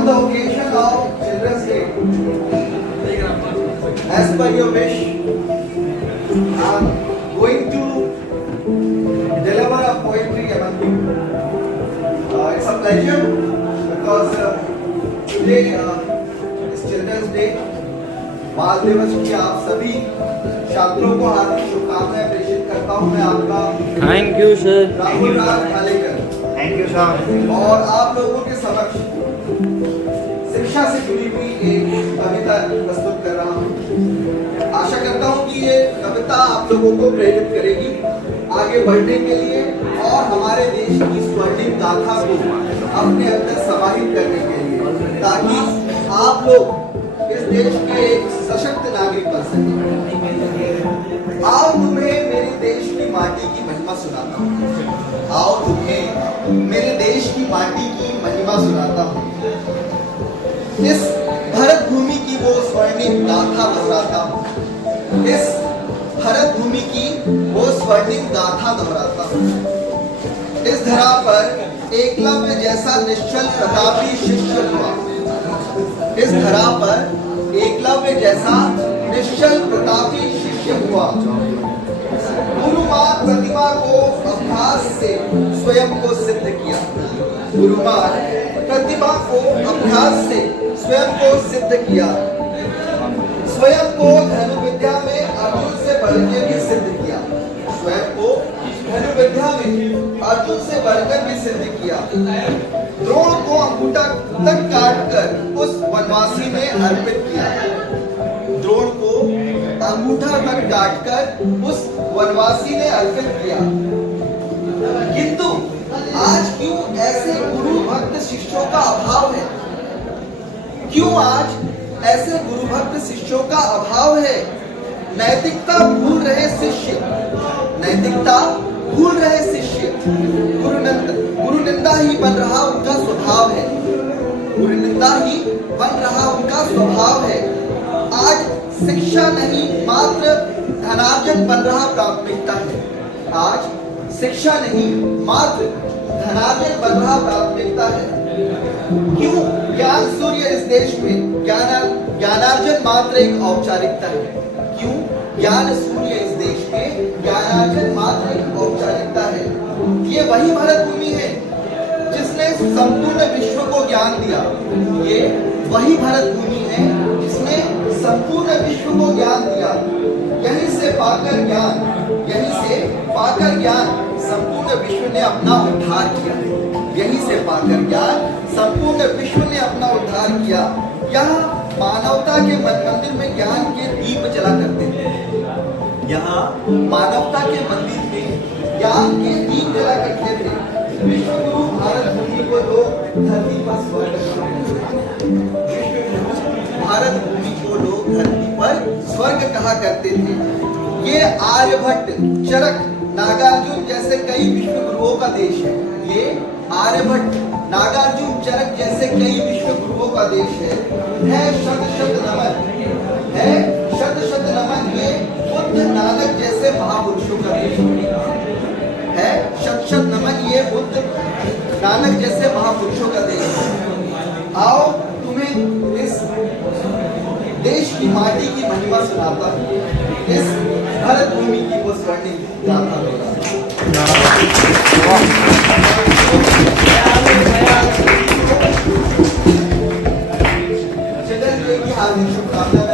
On the occasion of Children's Day, as per your wish, I am going to deliver a poetry among you. It's a pleasure because today is Children's Day. बाल दिवस की आप सभी छात्रों को हार्दिक शुभकामनाएं प्रेषित करता हूं। मैं आपका thank you sir. Rahul Raj Khalekar thank you sir. और आप लोगों के समक्ष शिक्षा से जुड़ी हुई एक कविता प्रस्तुत कर रहा हूँ। आशा करता हूँ कि ये कविता आप लोगों को प्रेरित करेगी आगे बढ़ने के लिए और हमारे देश की स्वर्णिम गाथा को अपने अंदर समाहित करने के लिए, ताकि आप लोग इस देश के एक सशक्त नागरिक बन सकें। आओ तुम्हें मेरे देश की माटी की महिमा सुनाता हूँ। आओ तुम्हें मेरे देश की माटी की महिमा सुनाता हूँ। इस भारत भूमि की वो स्वर्णिम गाथा दोहराता हूँ। इस भारत भूमि की वो स्वर्णिम गाथा दोहराता हूँ। इस धरा पर एकलव्य जैसा निश्चल प्रतापी शिष्य हुआ। इस धरा पर एकलव्य जैसा निश्चल प्रतापी शिष्य हुआ। गुरुमार प्रतिभा को अभ्यास से स्वयं को सिद्ध किया। गुरुमार प्रतिभा को अभ्यास से स्वयं को सिद्ध किया। स्वयं को धनुर्विद्या में अर्जुन से बढ़कर भी सिद्ध किया। स्वयं को धनुर्विद्या में अर्जुन से बढ़कर भी सिद्ध किया। द्रोण को अंगूठा तक काटकर उस वनवासी ने अर्पित किया। द्रोण को अंगूठा तक काटकर उस वनवासी ने अर्पित किया। किंतु आज क्यों ऐसे गुरु भक्त शिष्यों का अभाव है? क्यों आज ऐसे गुरु भक्त शिष्यों का अभाव है? नैतिकता भूल रहे शिष्य, नैतिकता भूल रहे शिष्य। गुरु निंदा ही बन रहा उनका स्वभाव है। गुरु निंदा ही बन रहा उनका स्वभाव है। आज शिक्षा नहीं मात्र धनार्जन बन रहा प्राथमिकता है। आज शिक्षा नहीं मात्र धनार्जन बन रहा प्राथमिकता है। क्यों ज्ञान सूर्य इस देश में ज्ञानार्जन मात्र एक औपचारिकता है? क्यों ज्ञान सूर्य इस देश में ज्ञानार्जन मात्र एक औपचारिकता है? ये वही भारत भूमि है जिसने संपूर्ण विश्व को ज्ञान दिया। ये वही भारत भूमि है जिसने संपूर्ण विश्व को ज्ञान दिया। यहीं से पाकर ज्ञान, यहीं से पाकर ज्ञान संपूर्ण विश्व ने अपना उद्धार किया। यहीं से पाकर ज्ञान संपूर्ण विश्व ने अपना उद्धार किया। यहाँ मानवता के मंदिर में ज्ञान के दीप जला करते थे। यहाँ मानवता के मंदिर में ज्ञान के दीप जला करते थे। विश्व गुरु भारत भूमि को लोग धरती पर स्वर्ग भारत भूमि को लोग धरती पर स्वर्ग कहा करते थे। ये आर्यभट्ट, चरक, नागार्जुन जैसे कई विश्व गुरुओं का देश है। ये आर्यभट्ट, नागार्जुन, चरक जैसे कई विश्व गुरुओं का देश है। शत शत नमन, है शत शत नमन ये बुद्ध नानक जैसे महापुरुषों का देश है। शत शत नमन ये बुद्ध नानक जैसे महापुरुषों का देश है। आओ तुम्हें इस देश की माटी की महिमा सुनाता हूँ। इस भारत भूमि की वो स्वर्णिम गाथा चिल्ड्रन डे की हार्दिक शुभकामनाएं।